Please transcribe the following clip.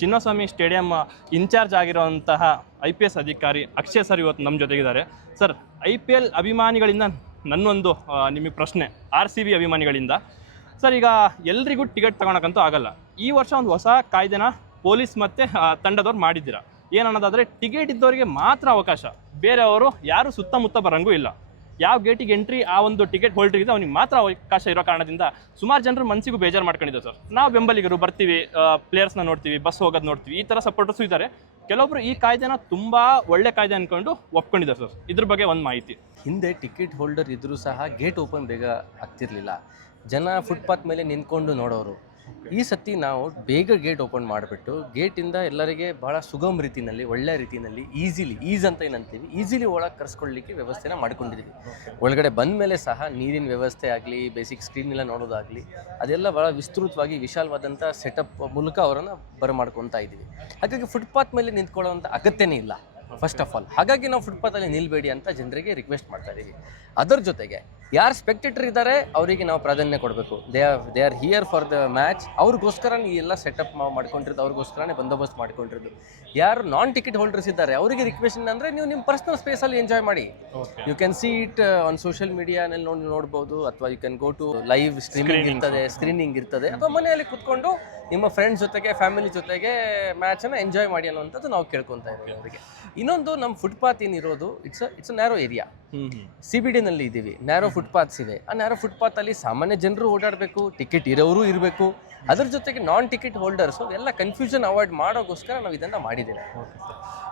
Chinnaswamy stadium incharge ಆಗಿರುವಂತಹ IPS ಅಧಿಕಾರಿ Akshay sir ಇವತ್ತು ನಮ್ಮ ಜೊತೆಗಿದ್ದಾರೆ. ಸರ್, IPL ಅಭಿಮಾನಿಗಳಿಂದ ನನ್ನೊಂದು ನಿಮಗೆ ಪ್ರಶ್ನೆ, RCB ಅಭಿಮಾನಿಗಳಿಂದ. ಸರ್, ಈಗ ಎಲ್ರಿಗೂ ಟಿಕೆಟ್ ತಗೊಳಕ್ಕಂತೂ ಆಗಲ್ಲ. ಈ ವರ್ಷ ಒಂದು ಹೊಸ ಕಾಯ್ದೆನ ಪೊಲೀಸ್ ಮತ್ತು ತಂಡದವ್ರು ಮಾಡಿದ್ದೀರಾ. ಏನನ್ನೋದಾದರೆ ಟಿಕೆಟ್ ಇದ್ದವರಿಗೆ ಮಾತ್ರ ಅವಕಾಶ, ಬೇರೆಯವರು ಯಾರು ಸುತ್ತಮುತ್ತ ಬರೋಂಗೂ ಇಲ್ಲ. ಯಾವ ಗೇಟಿಗೆ ಎಂಟ್ರಿ ಆ ಒಂದು ಟಿಕೆಟ್ ಹೋಲ್ಡ್ರಿಗೆ ಅವನಿಗೆ ಮಾತ್ರ ಅವಕಾಶ ಇರೋ ಕಾರಣದಿಂದ ಸುಮಾರು ಜನರು ಮನಸ್ಸಿಗೂ ಬೇಜಾರು ಮಾಡ್ಕೊಂಡಿದ್ದಾರೆ. ಸರ್, ನಾವು ಬೆಂಬಲಿಗರು ಬರ್ತೀವಿ, ಪ್ಲೇಯರ್ಸ್ನ ನೋಡ್ತೀವಿ, ಬಸ್ ಹೋಗೋದು ನೋಡ್ತೀವಿ, ಈ ಥರ ಸಪೋರ್ಟರ್ಸು ಇದ್ದಾರೆ. ಕೆಲವೊಬ್ರು ಈ ಕಾಯ್ದೆನ ತುಂಬ ಒಳ್ಳೆ ಕಾಯ್ದೆ ಅಂದ್ಕೊಂಡು ಒಪ್ಕೊಂಡಿದ್ದಾರೆ. ಸರ್, ಇದ್ರ ಬಗ್ಗೆ ಒಂದು ಮಾಹಿತಿ. ಹಿಂದೆ ಟಿಕೆಟ್ ಹೋಲ್ಡರ್ ಇದ್ದರೂ ಸಹ ಗೇಟ್ ಓಪನ್ ಬೇಗ ಆಗ್ತಿರ್ಲಿಲ್ಲ, ಜನ ಫುಟ್ಪಾತ್ ಮೇಲೆ ನಿಂತ್ಕೊಂಡು ನೋಡೋರು. ಈ ಸತಿ ನಾವು ಬೇಗ ಗೇಟ್ ಓಪನ್ ಮಾಡಿಬಿಟ್ಟು ಗೇಟಿಂದ ಎಲ್ಲರಿಗೆ ಭಾಳ ಸುಗಮ ರೀತಿಯಲ್ಲಿ, ಒಳ್ಳೆ ರೀತಿಯಲ್ಲಿ, ಈಸ್ ಅಂತ ಏನಂತೀವಿ, ಈಸಿಲಿ ಒಳಗೆ ಕರ್ಸ್ಕೊಳ್ಳಿಕ್ಕೆ ವ್ಯವಸ್ಥೆನ ಮಾಡ್ಕೊಂಡಿದ್ದೀವಿ. ಒಳಗಡೆ ಬಂದ ಮೇಲೆ ಸಹ ನೀರಿನ ವ್ಯವಸ್ಥೆ ಆಗಲಿ, ಬೇಸಿಕ್ ಸ್ಕ್ರೀನ್ ಎಲ್ಲ ನೋಡೋದಾಗಲಿ, ಅದೆಲ್ಲ ಭಾಳ ವಿಸ್ತೃತವಾಗಿ ವಿಶಾಲವಾದಂಥ ಸೆಟಪ್ ಮೂಲಕ ಅವರನ್ನು ಬರಮಾಡ್ಕೊತಾ ಇದ್ದೀವಿ. ಹಾಗಾಗಿ ಫುಟ್ಪಾತ್ ಮೇಲೆ ನಿಂತ್ಕೊಳ್ಳೋವಂಥ ಅಗತ್ಯನೇ ಇಲ್ಲ ಫಸ್ಟ್ ಆಫ್ ಆಲ್. ಹಾಗಾಗಿ ನಾವು ಫುಟ್ಪಾತಲ್ಲಿ ನಿಲ್ಬೇಡಿ ಅಂತ ಜನರಿಗೆ ರಿಕ್ವೆಸ್ಟ್ ಮಾಡ್ತಾ ಇದ್ದೀವಿ. ಅದರ ಜೊತೆಗೆ ಯಾರು ಸ್ಪೆಕ್ಟೇಟರ್ ಇದ್ದಾರೆ ಅವರಿಗೆ ನಾವು ಪ್ರಾಧಾನ್ಯ ಕೊಡಬೇಕು. They are here for the match. ಅವ್ರಿಗೋಸ್ಕರ ಈ ಎಲ್ಲ ಸೆಟಪ್ ಮಾಡ್ಕೊಂಡಿರೋದು, ಅವ್ರಿಗೋಸ್ಕರನೇ ಬಂದೋಬಸ್ತ್ ಮಾಡ್ಕೊಂಡಿರೋದು. ಯಾರು ನಾನ್ ಟಿಕೆಟ್ ಹೋಲ್ಡರ್ಸ್ ಇದ್ದಾರೆ ಅವರಿಗೆ ರಿಕ್ವೆಸ್ಟ್ ಅಂದರೆ ನೀವು ನಿಮ್ಮ ಪರ್ಸನಲ್ ಸ್ಪೇಸಲ್ಲಿ ಎಂಜಾಯ್ ಮಾಡಿ. You can see it on social ಮೀಡಿಯಾನಲ್ಲಿ ನೋಡ್ಬೋದು, ಅಥವಾ you can go to live screening ಇರ್ತದೆ, ಅಥವಾ ಮನೆಯಲ್ಲಿ ಕುತ್ಕೊಂಡು ನಿಮ್ಮ ಫ್ರೆಂಡ್ಸ್ ಜೊತೆಗೆ, ಫ್ಯಾಮಿಲಿ ಜೊತೆಗೆ ಮ್ಯಾಚನ್ನು ಎಂಜಾಯ್ ಮಾಡಿ ಅನ್ನೋವಂಥದ್ದು ನಾವು ಕೇಳ್ಕೊತಾ ಇದ್ದೀವಿ ಅವರಿಗೆ. ಇನ್ನೊಂದು, ನಮ್ಮ ಫುಟ್ಪಾತ್ ಏನಿರೋದು ಇಟ್ಸ್ ನ್ಯಾರೋ ಏರಿಯಾ. CBD-ನಲ್ಲಿ ಇದ್ದೀವಿ, ನ್ಯಾರೋ ಫುಟ್ಪಾತ್ಸ್ ಇವೆ. ಆ ನ್ಯಾರೋ ಫುಟ್ಪಾತಲ್ಲಿ ಸಾಮಾನ್ಯ ಜನರು ಓಡಾಡಬೇಕು, ಟಿಕೆಟ್ ಇರೋರು ಇರಬೇಕು. ಅದ್ರ ಜೊತೆಗೆ ನಾನ್ ಟಿಕೆಟ್ ಹೋಲ್ಡರ್ಸು ಎಲ್ಲ ಕನ್ಫ್ಯೂಷನ್ ಅವಾಯ್ಡ್ ಮಾಡೋಕ್ಕೋಸ್ಕರ ನಾವು ಇದನ್ನು ಮಾಡಿದ್ದೇವೆ.